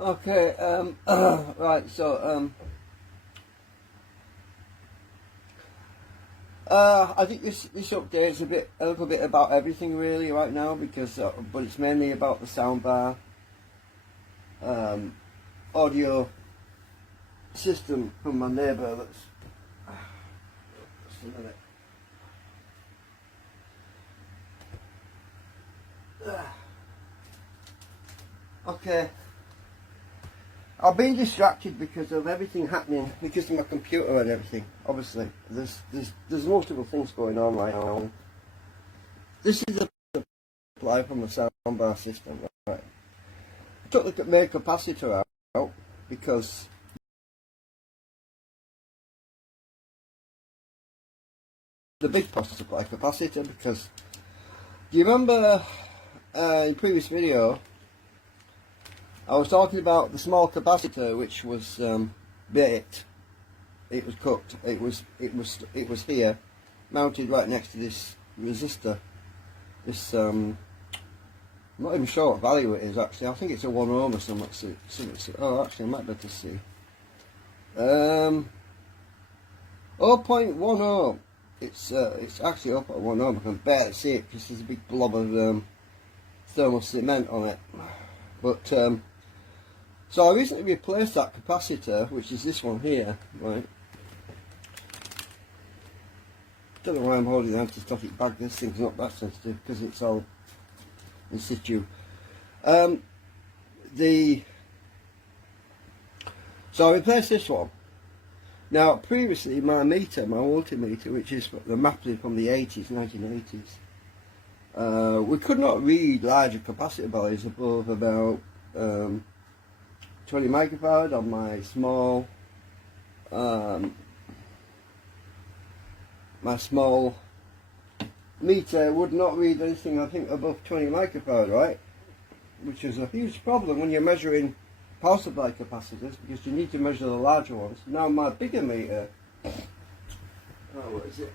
Okay, right, so, I think this update is a little bit about everything really right now, because, but it's mainly about the soundbar, audio system from my neighbour that's, just a minute. Okay. I've been distracted because of everything happening, because of my computer and everything. Obviously, there's multiple things going on right now. This is the supply from the soundbar system, right? I took the main capacitor out because the big power supply capacitor. Because do you remember in previous video I was talking about the small capacitor, which was baked. It was cooked. It was here, mounted right next to this resistor. This I'm not even sure what value it is actually. I think it's a 1 ohm or something. Oh, actually, I might be able to see. 0.1 ohm. It's actually up at 1 ohm. I can barely see it because there's a big blob of thermal cement on it. But so I recently replaced that capacitor, which is this one here, right? Don't know why I'm holding the anti-static bag. This thing's not that sensitive because it's all in situ. So I replaced this one. Now previously my meter, my multimeter, which is the mapping from the 80s, 1980s, we could not read larger capacitor values above about 20 microfarad on my small meter. Would not read anything, I think, above 20 microfarad, right? Which is a huge problem when you're measuring power supply capacitors, because you need to measure the larger ones. Now my bigger meter, what is it?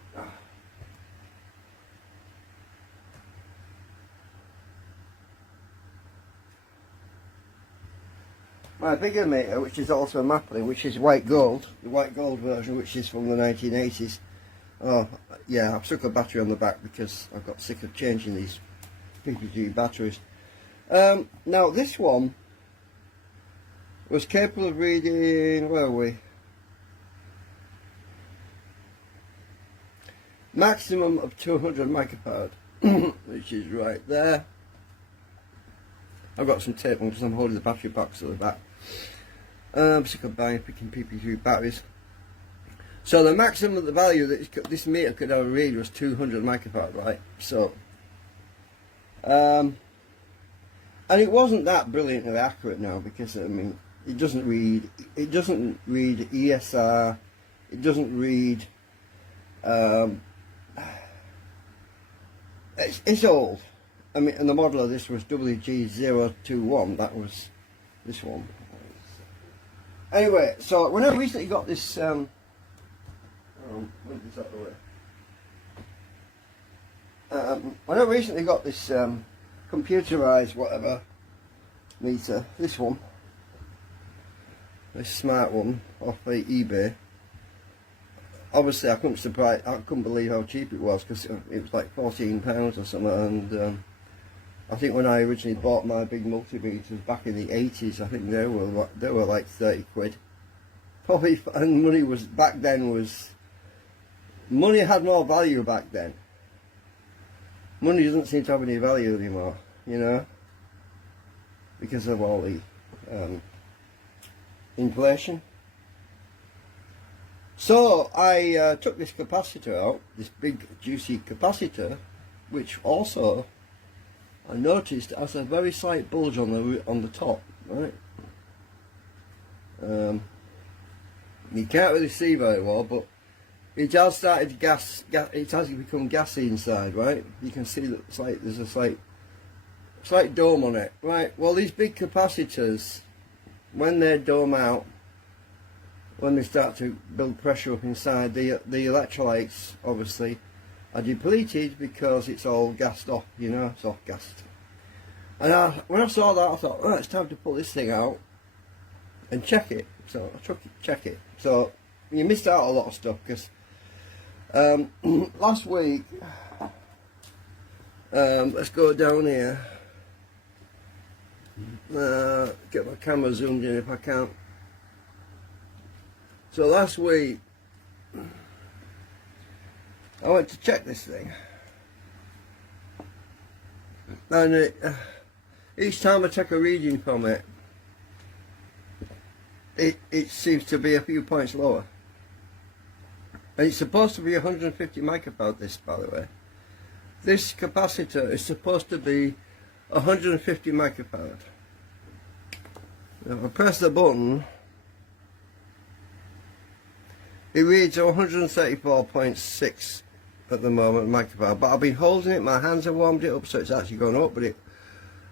My bigger meter, which is also a Mapley, which is white gold, the white gold version, which is from the 1980s. Oh yeah, I've stuck a battery on the back because I got sick of changing these P12 batteries. Now this one was capable of reading, where are we? Maximum of 200 microfarad, which is right there. I've got some tape on because I'm holding the battery box at the back. I'm sick of picking P12 batteries. So the maximum of the value that this meter could ever read was 200 microfarad, right? So, and it wasn't that brilliantly accurate now, because I mean, it doesn't read ESR, it doesn't read. It's old. I mean, and the model of this was WG021. That was this one. Anyway, so when I recently got this, when I recently got this computerized whatever meter, this one, this smart one off eBay. Obviously, I couldn't believe how cheap it was, because it was like £14 or something, and I think when I originally bought my big multimeters back in the 80s, I think they were like 30 quid. Probably, and money was back then money had more value back then. Money doesn't seem to have any value anymore, you know, because of all the inflation. So I took this capacitor out, this big juicy capacitor, which also I noticed has a very slight bulge on the top, right? You can't really see very well, but it has started to it has become gassy inside, right? You can see that there's a slight dome on it, right? Well, these big capacitors, when they dome out, when they start to build pressure up inside, the electrolytes obviously are depleted because it's all gassed off, you know, it's all gassed. And when I saw that, I thought, oh, it's time to pull this thing out and check it. So I check it. So you missed out a lot of stuff because last week, let's go down here. Get my camera zoomed in if I can. So last week I went to check this thing, and each time I take a reading from it, it seems to be a few points lower. And it's supposed to be 150 microfarad, this, by the way. This capacitor is supposed to be 150 microfarad. If I press the button, it reads 134.6 at the moment microfarad, but I've been holding it, my hands have warmed it up, so it's actually gone up. But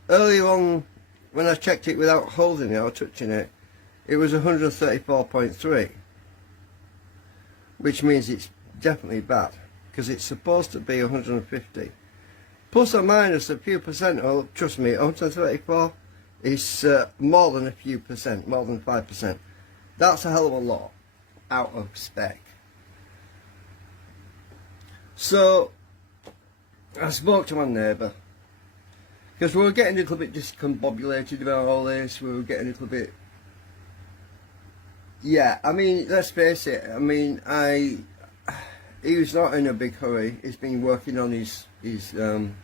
earlier on, when I checked it without holding it or touching it, it was 134.3, which means it's definitely bad, because it's supposed to be 150. Plus or minus a few percent, oh, trust me, 134 is more than a few percent, more than 5%. That's a hell of a lot out of spec. So I spoke to my neighbour, because we were getting a little bit discombobulated about all this. We were getting a little bit, yeah, I mean, let's face it, I mean, he was not in a big hurry. He's been working on his new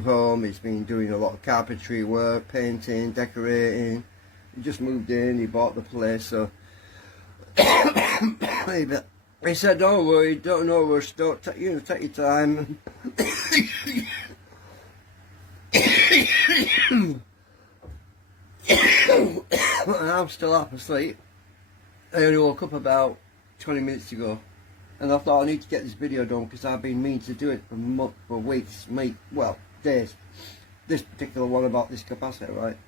home. He's been doing a lot of carpentry work, painting, decorating. He just moved in, he bought the place, so he said, don't worry, don't no rush, don't take your time. And I'm still half asleep. I only woke up about 20 minutes ago, and I thought I need to get this video done because I've been meaning to do it for weeks, well, days. This particular one about this capacitor, right?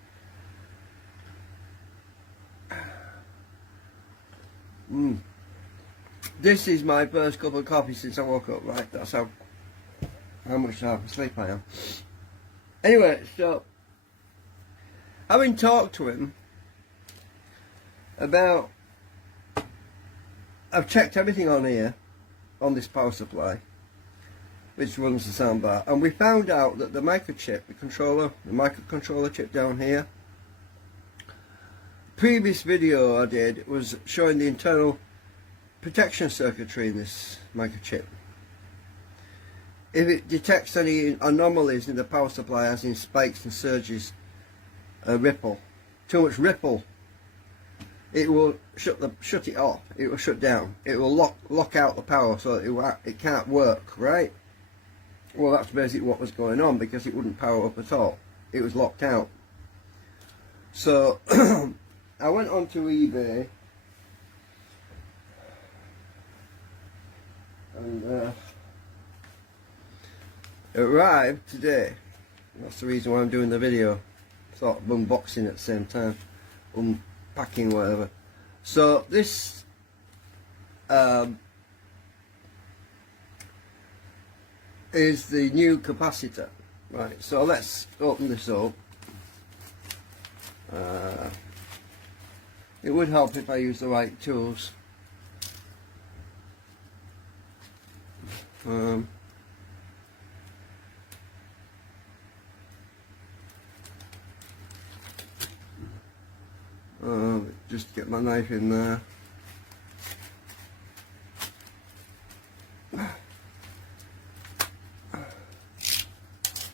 This is my first cup of coffee since I woke up, right? That's how much half asleep I am. Anyway, so having talked to him about, I've checked everything on here, on this power supply, which runs the soundbar, and we found out that the microchip, the microcontroller chip down here, previous video I did was showing the internal protection circuitry in this microchip. If it detects any anomalies in the power supply, as in spikes and surges, ripple, too much ripple, it will shut it off. It will shut down. It will lock out the power, so it can't work, right? Well, that's basically what was going on, because it wouldn't power up at all. It was locked out. So I went onto eBay and it arrived today. That's the reason why I'm doing the video. Sort of unboxing at the same time, unpacking, whatever. So this is the new capacitor, right? So let's open this up. It would help if I use the right tools. Just get my knife in there.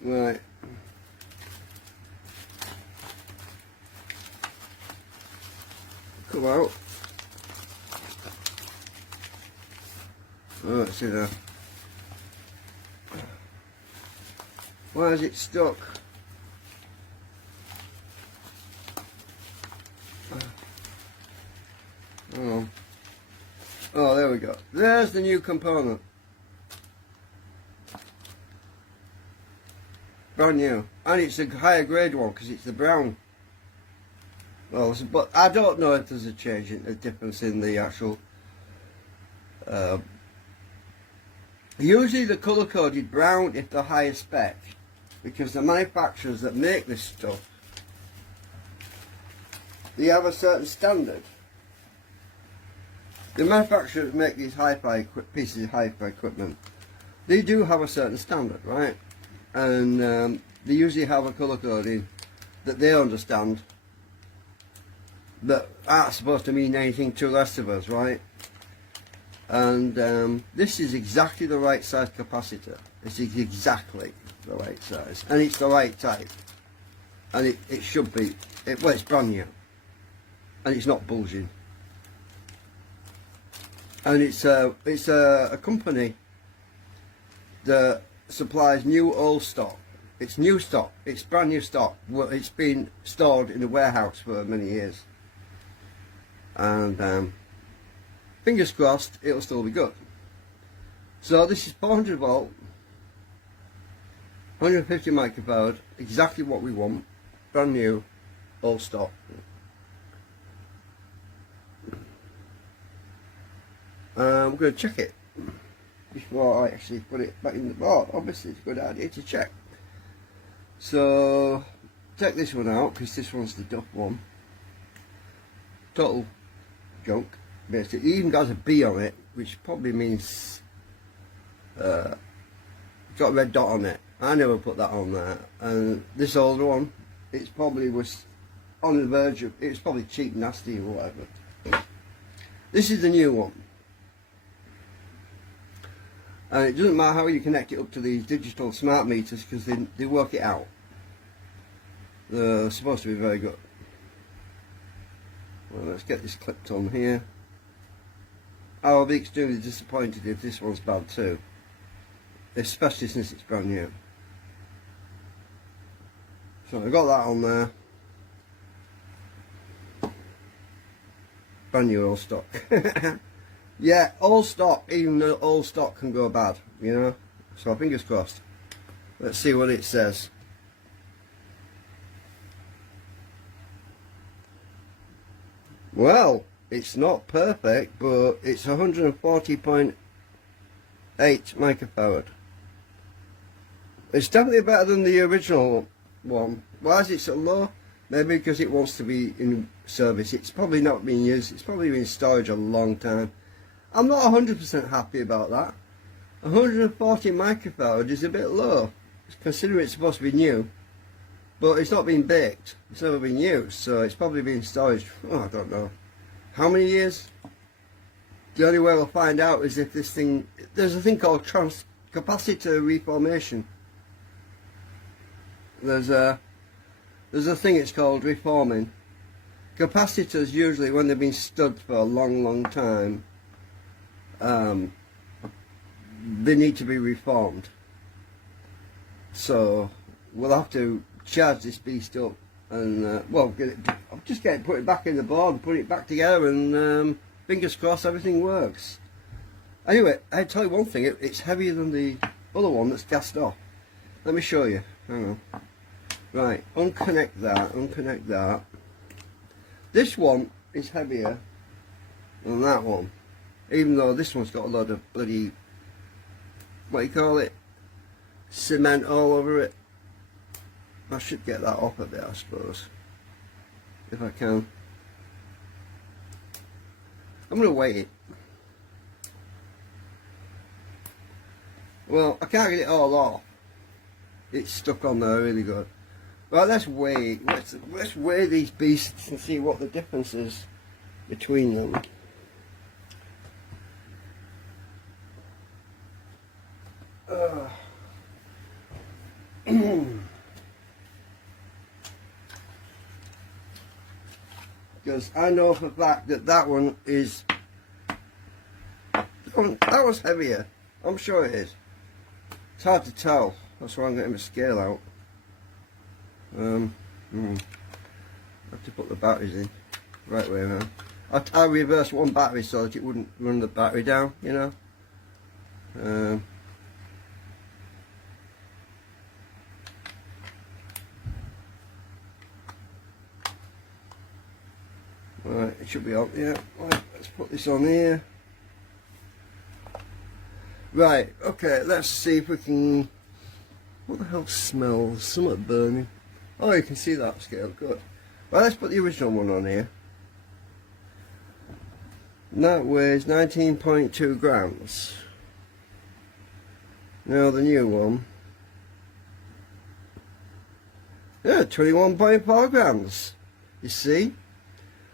Right. Come out. Oh, let's see there. Why is it stuck? Oh, there we go. There's the new component. Brand new. And it's a higher grade one because it's the brown. Well, but I don't know if there's a difference in the actual. Usually the colour coded brown if they're higher spec, because the manufacturers that make this stuff they have a certain standard. The manufacturers make these hi-fi pieces of hi-fi equipment. They do have a certain standard, right? And they usually have a colour coding that they understand that aren't supposed to mean anything to the rest of us, right? And this is exactly the right size capacitor. This is exactly the right size, and it's the right type, and it should be. Well, it's brand new, and it's not bulging. And it's a company that supplies new old stock. It's new stock. It's brand new stock. Well, it's been stored in a warehouse for many years, and fingers crossed it'll still be good. So this is 400 volt, 150 microfarad, exactly what we want, brand new, old stock. I'm going to check it before I actually put it back in the board. Obviously it's a good idea to check. So take this one out, because this one's the duff one. Total junk. Basically, it even got a B on it, which probably means it's got a red dot on it. I never put that on there. And this old one, it's probably was on the verge of, it's probably cheap, nasty or whatever. This is the new one. And it doesn't matter how you connect it up to these digital smart meters, because they work it out. They're supposed to be very good. Well, let's get this clipped on here. I'll be extremely disappointed if this one's bad too, especially since it's brand new. So I got that on there. Brand new old stock. Yeah, old stock, even though old stock can go bad, you know. So fingers crossed. Let's see what it says. Well, it's not perfect, but it's 140.8 microfarad. It's definitely better than the original one. Why is it so low? Maybe because it wants to be in service. It's probably not being used. It's probably been in storage a long time. I'm not 100% happy about that. 140 microfarad is a bit low, considering it's supposed to be new. But it's not been baked. It's never been used, so it's probably been in storage for, I don't know, how many years? The only way we'll find out is if this thing, there's a thing called capacitor reformation. There's a thing it's called reforming. Capacitors usually, when they've been stood for a long time, they need to be reformed. So we'll have to charge this beast up and well, I'll just put it back in the board and put it back together, and fingers crossed everything works. Anyway, I tell you one thing, it's heavier than the other one that's gassed off. Let me show you. Hang on. Right, unconnect that. This one is heavier than that one, even though this one's got a lot of bloody, what do you call it, cement all over it. I should get that off a bit, I suppose, if I can. I'm going to weight it. Well, I can't get it all off. It's stuck on there really good. Right, let's weigh these beasts and see what the difference is between them. Because I know for a fact that that one is, that was heavier. I'm sure it is. It's hard to tell. That's why I'm getting the scale out. I have to put the batteries in right way around. I reversed one battery so that it wouldn't run the battery down, you know. Right, it should be on, yeah. Right, let's put this on here. Right, okay, let's see if we can. What the hell smells? Something burning. Oh, you can see that scale, good. Well, let's put the original one on here. And that weighs 19.2 grams. Now the new one, yeah, 21.4 grams. You see,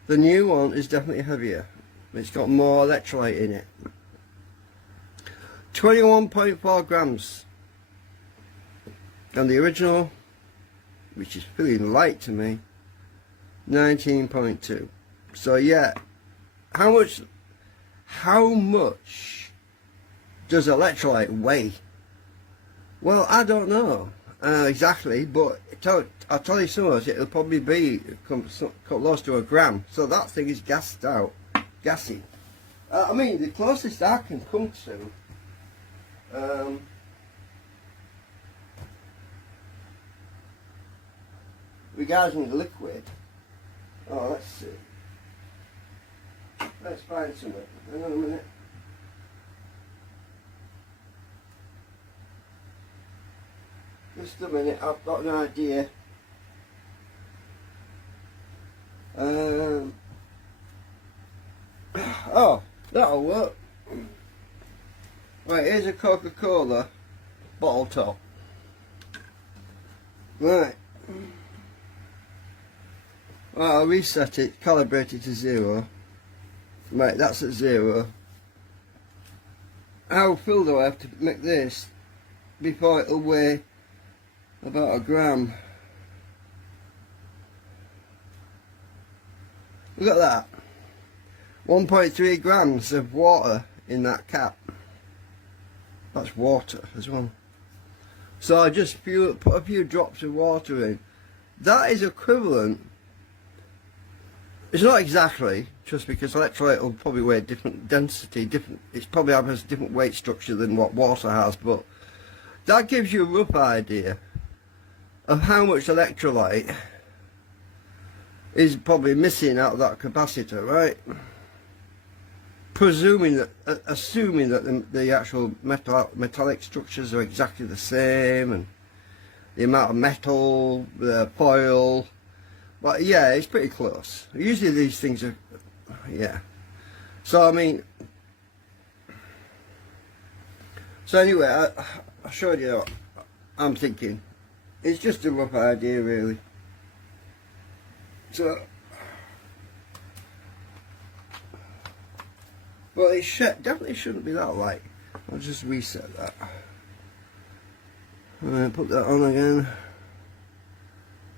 the new one is definitely heavier. It's got more electrolyte in it. 21.4 grams. And the original, which is feeling light to me, 19.2. So yeah, how much does electrolyte weigh? Well, I don't know exactly, but I'll tell you so much, it'll probably be close to a gram. So that thing is gassed out, gassy. I mean, the closest I can come to, regarding the liquid, oh, let's see. Let's find something. Hang on a minute. Just a minute, I've got an idea. Oh, that'll work. Right, here's a Coca-Cola bottle top. Right. Well, I'll reset it, calibrate it to 0. Right, that's at 0. How full do I have to make this before it'll weigh about a gram? Look at that. 1.3 grams of water in that cap. That's water as well. So I just put a few drops of water in. That is equivalent. It's not exactly, just because electrolyte will probably weigh different density, it's probably has a different weight structure than what water has, but that gives you a rough idea of how much electrolyte is probably missing out of that capacitor, right? Assuming that the actual metallic structures are exactly the same, and the amount of metal, the foil. But yeah, it's pretty close. Usually these things are, yeah. So I mean, so anyway, I showed you what I'm thinking. It's just a rough idea, really. So, well, it definitely shouldn't be that light. I'll just reset that. Alright, put that on again.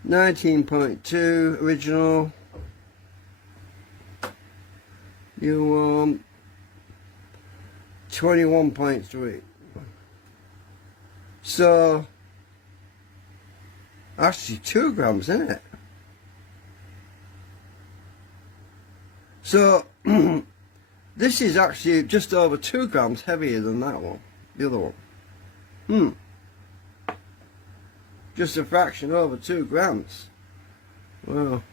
19.2 original. You want 21.3. So actually 2 grams, isn't it? So this is actually just over 2 grams heavier than that one, the other one. Just a fraction over 2 grams. Wow.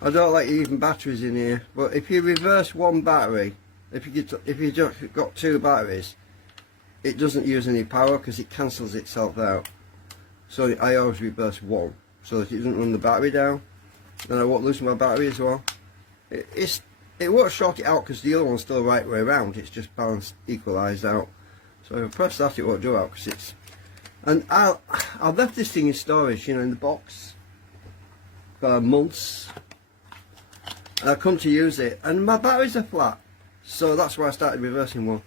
I don't like using batteries in here, but if you reverse one battery, if you just got 2 batteries, it doesn't use any power because it cancels itself out. So I always reverse one, so that it doesn't run the battery down. Then I won't lose my battery as well. It won't short it out because the other one's still the right way around. It's just balanced, equalised out. So if I press that, it won't do out because it's. And I've left this thing in storage, you know, in the box for months. And I come to use it, and my batteries are flat. So that's why I started reversing one.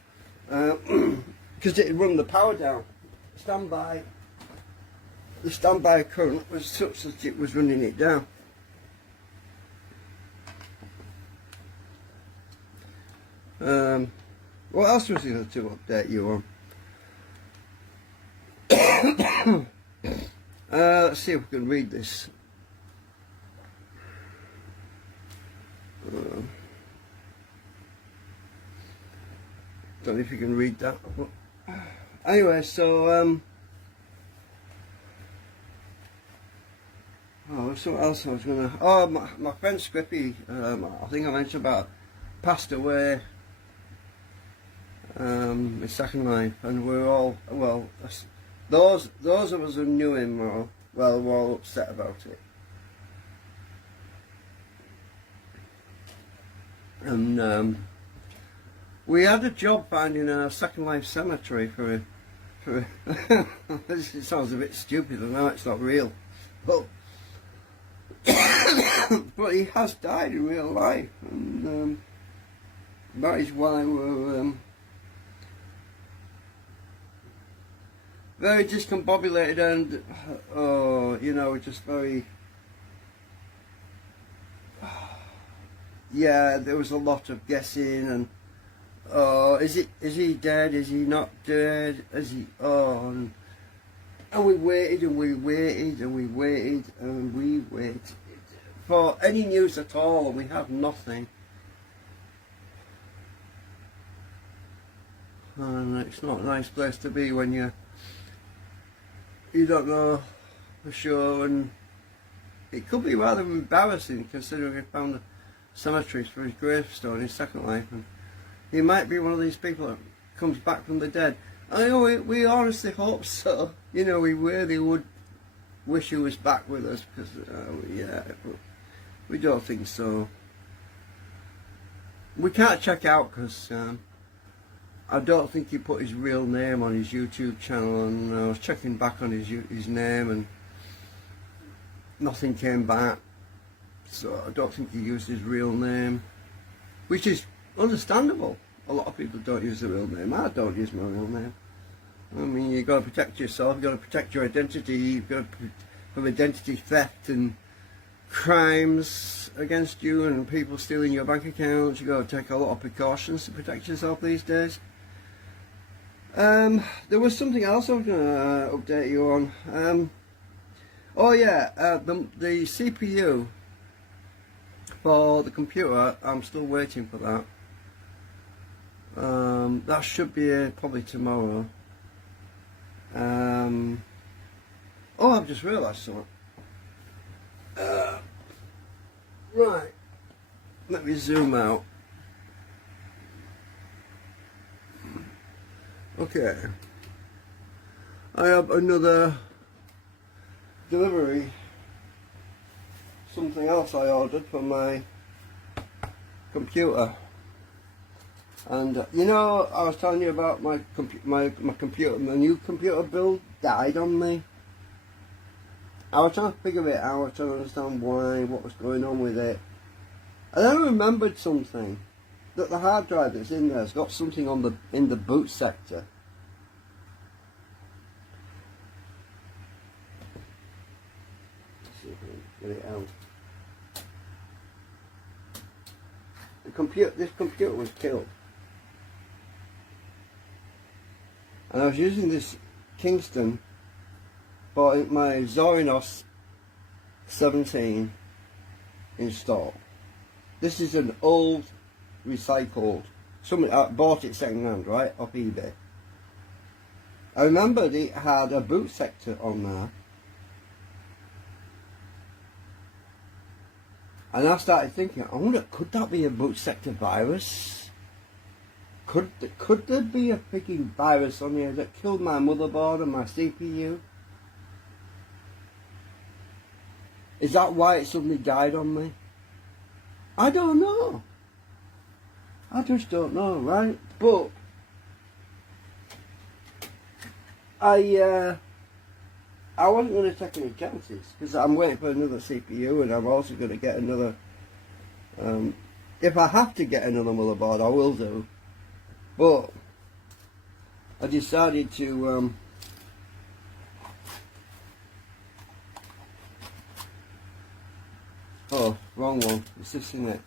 Because it run the power down. The standby current was such that it was running it down. What else was there to update you on? Let's see if we can read this. Don't know if you can read that. But anyway, so oh, something else I was gonna. Oh, my friend Scrippy, I think I mentioned about, passed away. His second life, and we're all, well, those of us who knew him, well, well, we're all upset about it. And we had a job finding a Second Life cemetery for it sounds a bit stupid, I know it's not real, but but he has died in real life, and that is why we're very discombobulated and you know, just very yeah, there was a lot of guessing and is he dead, is he not dead, is he and we waited and we waited and we waited and we waited for any news at all, and we had nothing. And it's not a nice place to be when you don't know for sure, and it could be rather embarrassing considering we found a cemetery for his gravestone, his second life, and he might be one of these people that comes back from the dead. I know we honestly hope so. You know, we really would wish he was back with us, because yeah, but we don't think so. We can't check out because I don't think he put his real name on his YouTube channel, and I was checking back on his name and nothing came back, so I don't think he used his real name, which is understandable. A lot of people don't use the real name. I don't use my real name. I mean, you've got to protect yourself, you've got to protect your identity, you've got to from identity theft and crimes against you and people stealing your bank accounts. You've got to take a lot of precautions to protect yourself these days. There was something else I was going to update you on. Oh yeah, the CPU for the computer, I'm still waiting for that. That should be here probably tomorrow. Oh, I've just realised something. Right, let me zoom out. Okay, I have another delivery, something else I ordered for my computer. And you know, I was telling you about my computer, my new computer build died on me. I was trying to figure it out, trying to understand why, what was going on with it. And then I remembered something, that the hard drive that's in there has got something on in the boot sector. Let's see if I can get it out. This computer was killed. And I was using this Kingston for my Zorinos 17 install. This is an old recycled, I bought it second hand, right, off eBay. I remembered it had a boot sector on there, and I started thinking, I wonder, could that be a boot sector virus? Could there be a freaking virus on here that killed my motherboard and my CPU? Is that why it suddenly died on me? I don't know. I just don't know, right? But I wasn't going to take any chances, because I'm waiting for another CPU, and I'm also going to get another. If I have to get another motherboard, I will do. But I decided to oh, wrong one. It's this in it.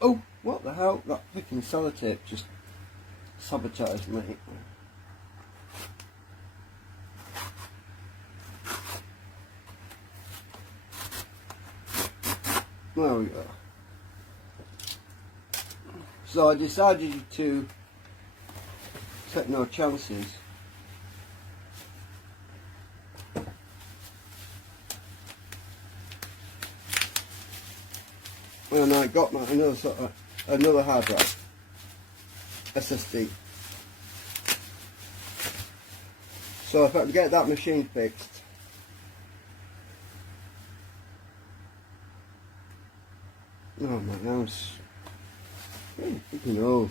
Oh, what the hell? That freaking sellotape just sabotaged me. There we go. So I decided to take no chances. And I got another hard drive, SSD. So if I can get that machine fixed, oh my house, freaking knows.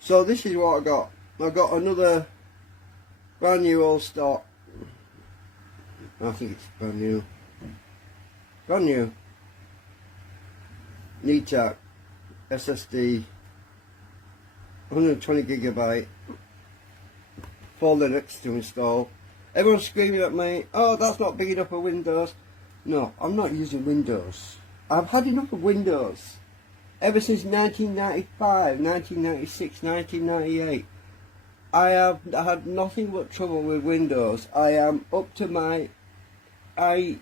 So this is what I got. I got another brand new old stock. I think it's brand new. Brand new. NeedTap SSD, 120 gigabyte for Linux to install. Everyone's screaming at me, oh, that's not big enough for Windows. No, I'm not using Windows. I've had enough of Windows. Ever since 1995, 1996, 1998, I have had nothing but trouble with Windows. I am up to my... I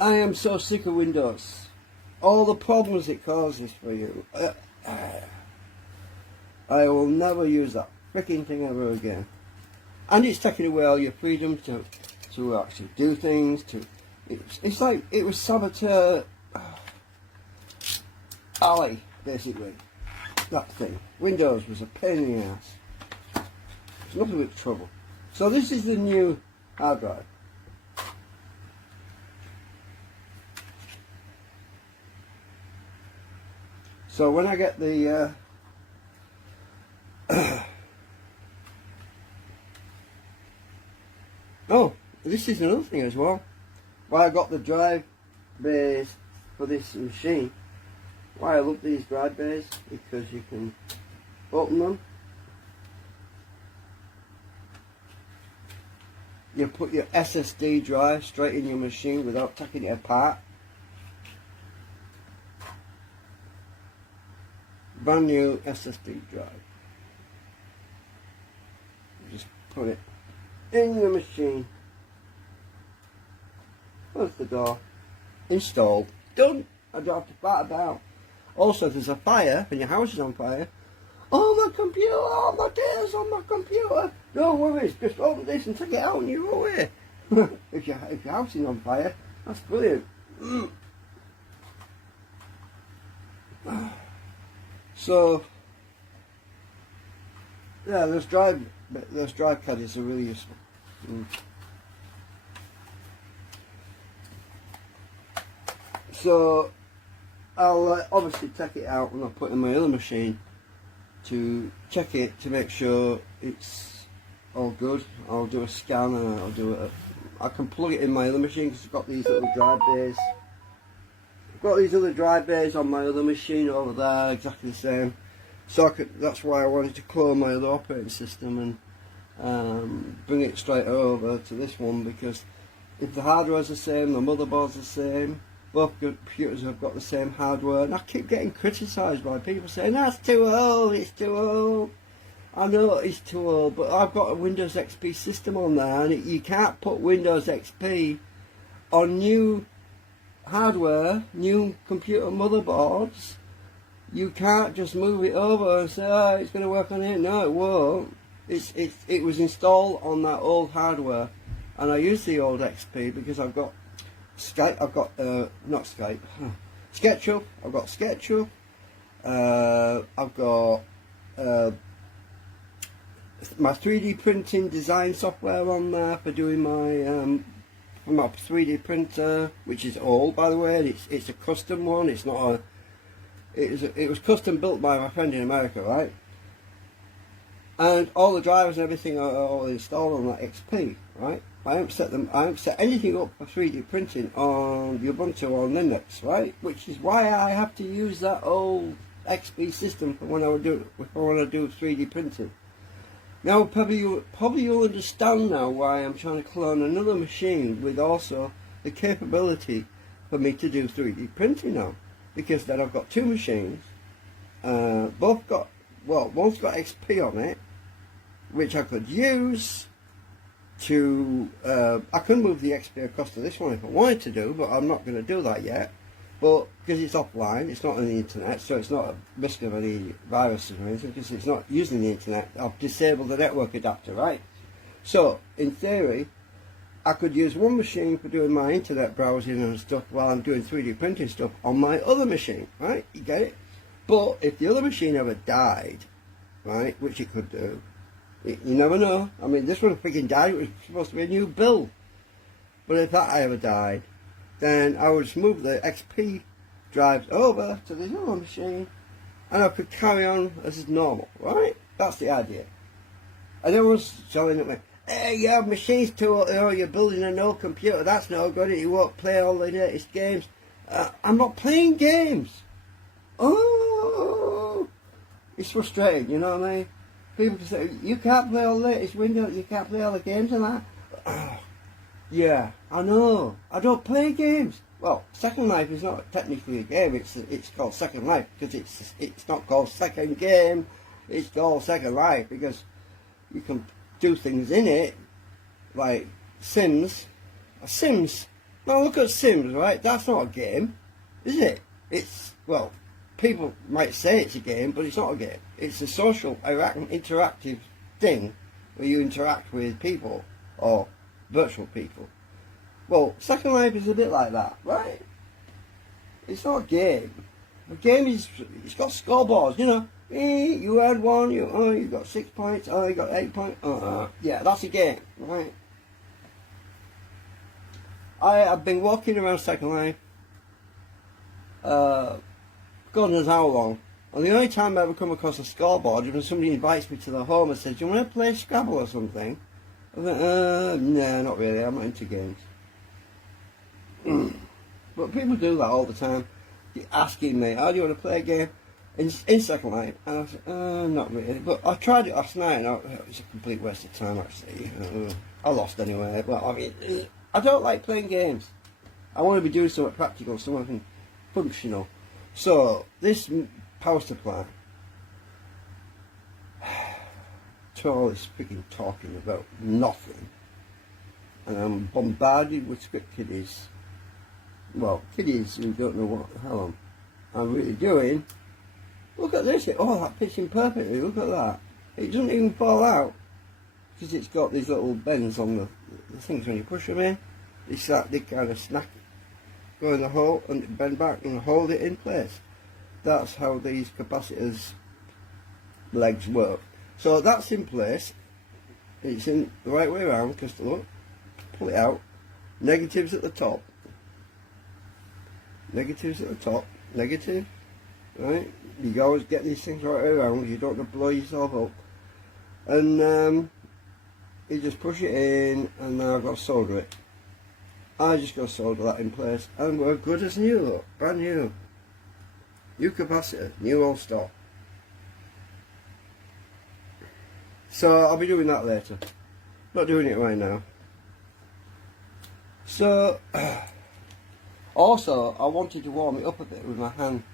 am so sick of Windows. All the problems it causes for you. I will never use that freaking thing ever again. And it's taking away all your freedom to actually do things. It's like it was Saboteur Alley, basically. That thing. Windows was a pain in the ass. It's nothing but trouble. So this is the new hard drive. So when I get the oh, this is another thing as well. Why I got the drive bays for this machine. Why I love these drive bays, because you can open them. You put your SSD drive straight in your machine without taking it apart. Brand new SSD drive. Just put it in the machine. Close the door. Installed. Done. I don't have to fight about. Also, if there's a fire and your house is on fire, oh, my computer, oh, my data's on my computer. Don't worry, just open this and take it out and you're away. if your house is on fire, that's brilliant. So, yeah, those drive caddies are really useful. So, I'll obviously take it out and I'll put it in my other machine to check it to make sure it's all good. I'll do a scan and I'll do it. I can plug it in my other machine because I've got these little drive bays. I've got these other drive bays on my other machine over there, exactly the same. So that's why I wanted to clone my other operating system and bring it straight over to this one, because if the hardware's the same, the motherboard's the same, both computers have got the same hardware, and I keep getting criticised by people saying that's too old, it's too old. I know it's too old, but I've got a Windows XP system on there, and you can't put Windows XP on new hardware, new computer motherboards. You can't just move it over and say, oh, it's going to work on it. No, it won't. It was installed on that old hardware, and I use the old XP because I've got Skype. I've got not Skype, SketchUp. I've got SketchUp. I've got my 3D printing design software on there for doing my 3D printer, which is old, by the way. And it's a custom one. It's not a. It was custom built by my friend in America, right? And all the drivers and everything are all installed on that XP, right? I haven't set anything up for 3D printing on Ubuntu or Linux, right? Which is why I have to use that old XP system for when I want to do 3D printing. Now probably you'll understand now why I'm trying to clone another machine with also the capability for me to do 3D printing now. Because then I've got two machines, both got, well, one's got XP on it, which I could use to, I could move the XP across to this one if I wanted to do, but I'm not going to do that yet. But because it's offline, it's not on the internet, so it's not a risk of any viruses or anything, because it's not using the internet. I've disabled the network adapter, right? So, in theory, I could use one machine for doing my internet browsing and stuff while I'm doing 3D printing stuff on my other machine, right? You get it? But if the other machine ever died, right, which it could do. You never know. I mean, this one freaking died. It was supposed to be a new build. But if that ever died, then I would just move the XP drives over to this other machine, and I could carry on as is normal, right? That's the idea. And everyone's telling me, hey, you have machines too, you're building an old computer, that's no good, you won't play all the latest games. I'm not playing games. Oh, it's frustrating, you know what I mean? People can say, you can't play all the latest Windows, you can't play all the games and that. Oh, yeah, I know, I don't play games. Well, Second Life is not technically a game, it's called Second Life, because it's not called Second Game, it's called Second Life, because you can do things in it, like Sims. Now look at Sims, right? That's not a game, is it? It's, well, people might say it's a game, but it's not a game. It's a social, interactive thing where you interact with people, or virtual people. Well, Second Life is a bit like that, right? It's not a game. A game is, it's got scoreboards, you know. You had one, you got 6 points, you got 8 points, yeah, that's a game, right? I've been walking around Second Life, God knows how long, and the only time I ever come across a scoreboard is when somebody invites me to their home and says, do you want to play Scrabble or something? I think, no, not really, I'm not into games. But people do that all the time, asking me, oh, do you want to play a game? In Second Life, and I said, not really, but I tried it last night and it was a complete waste of time actually. I lost anyway, but I mean, I don't like playing games. I want to be doing something practical, something functional. So, this power supply, to all this freaking talking about nothing, and I'm bombarded with script kiddies, well, kiddies who don't know what the hell I'm really doing. Look at this, oh, that fits in perfectly, look at that. It doesn't even fall out, because it's got these little bends on the things when you push them in. They kind of snack, go in the hole and bend back and hold it in place. That's how these capacitors legs work. So that's in place, it's in the right way around, because look, pull it out, negatives at the top, negatives at the top, negative, right? You always get these things right around, you don't want to blow yourself up. And you just push it in, and now I've got to solder it. I just got to solder that in place, and we're good as new, look, brand new. New capacitor, new old stock. So I'll be doing that later. Not doing it right now. So, also, I wanted to warm it up a bit with my hand.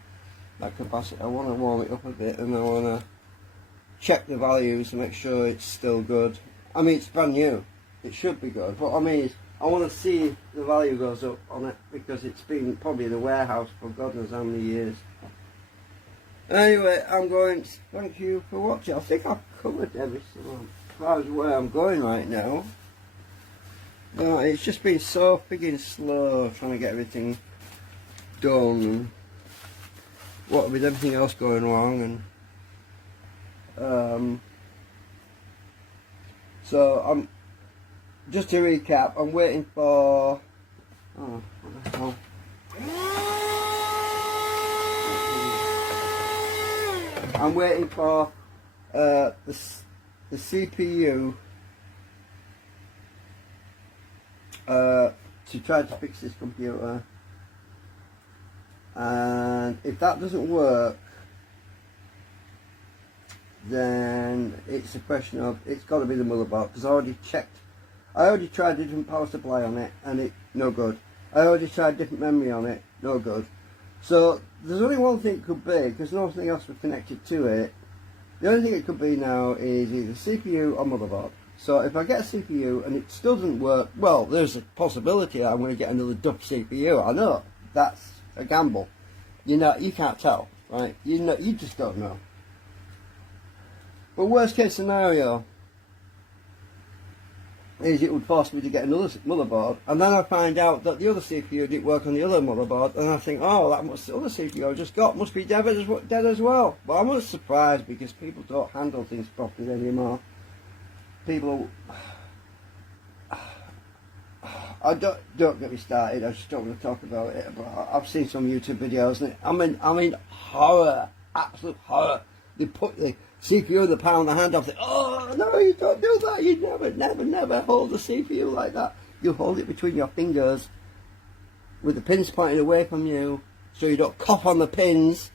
That capacitor, I want to warm it up a bit, and I want to check the values to make sure it's still good. I mean, it's brand new, it should be good, but I mean, I want to see if the value goes up on it, because it's been probably in the warehouse for God knows how many years. Anyway, I'm going to thank you for watching. I think I've covered everything as far as where I'm going right now. It's just been so friggin' slow trying to get everything done. What with everything else going wrong, and so I'm just to recap. I'm waiting for what the hell? I'm waiting for the CPU to try to fix this computer. And if that doesn't work, then it's a question of, it's got to be the motherboard, because I already checked. I already tried a different power supply on it, and it no good. I already tried different memory on it, no good. So there's only one thing it could be, because nothing else was connected to it. The only thing it could be now is either CPU or motherboard. So if I get a CPU and it still doesn't work, well, there's a possibility that I'm going to get another duff CPU. I know that's a gamble. You know, you can't tell, right? You know, you just don't know. But worst case scenario, is it would force me to get another motherboard, and then I find out that the other CPU didn't work on the other motherboard, and I think, oh, that must the other CPU I just got must be dead as well. But I'm not surprised, because people don't handle things properly anymore. People, I don't get me started. I just don't want to talk about it. But I've seen some YouTube videos, and I mean horror, absolute horror. They put the CPU in the palm of the hand off. Oh no, you don't do that. You never hold the CPU like that. You hold it between your fingers, with the pins pointing away from you, so you don't cough on the pins,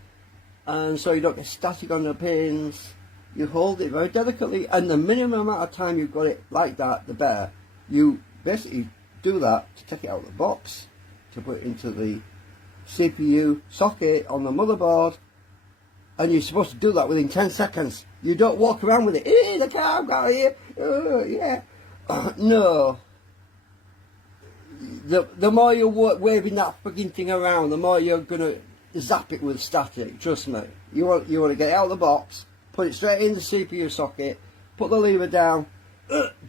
and so you don't get static on the pins. You hold it very delicately, and the minimum amount of time you've got it like that, the better. You basically do that to take it out of the box, to put it into the CPU socket on the motherboard, and you're supposed to do that within 10 seconds. You don't walk around with it. Hey, the car I've got here. Yeah. No. The more you're waving that frigging thing around, the more you're gonna zap it with static. Trust me. You want to get it out of the box, put it straight in the CPU socket, put the lever down.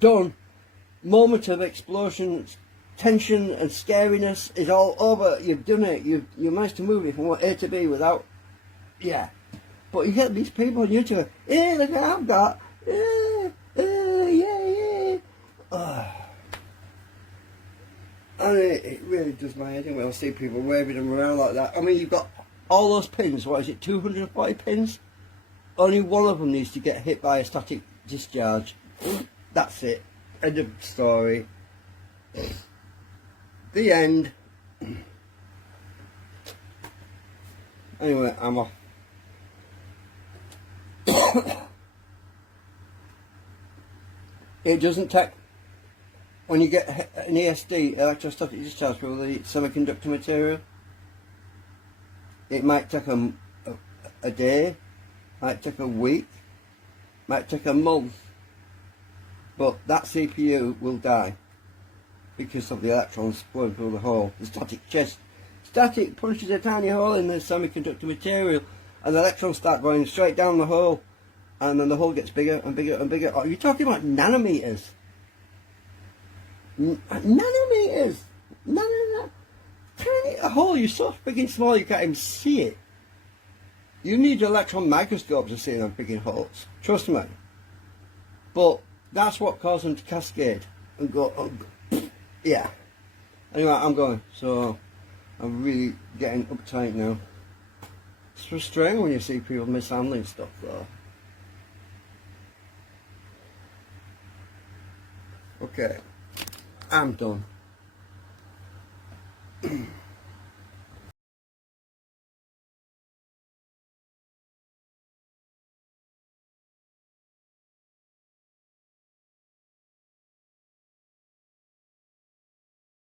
Done. Moment of explosion, tension and scariness is all over. You've done it. You managed to move it from A to B without. Yeah. But you get these people on YouTube, hey, look what I've got, yeah. And it really does my head in when I see people waving them around like that. I mean, you've got all those pins, what is it, 240 pins? Only one of them needs to get hit by a static discharge. That's it. End of story. The end. Anyway, I'm off. It doesn't take, when you get an ESD, electrostatic discharge for the semiconductor material, it might take a day, might take a week, might take a month, but that CPU will die because of the electrons flowing through the hole. The static punches a tiny hole in the semiconductor material, and the electrons start going straight down the hole, and then the hole gets bigger and bigger and bigger. Oh, you're talking about nanometers. Nanometers. Tiny hole. You're so freaking small you can't even see it. You need electron microscopes to see them freaking holes. Trust me. But that's what caused them to cascade and go. Yeah. Anyway, I'm going. So I'm really getting uptight now. It's frustrating when you see people mishandling stuff though. Okay, I'm done.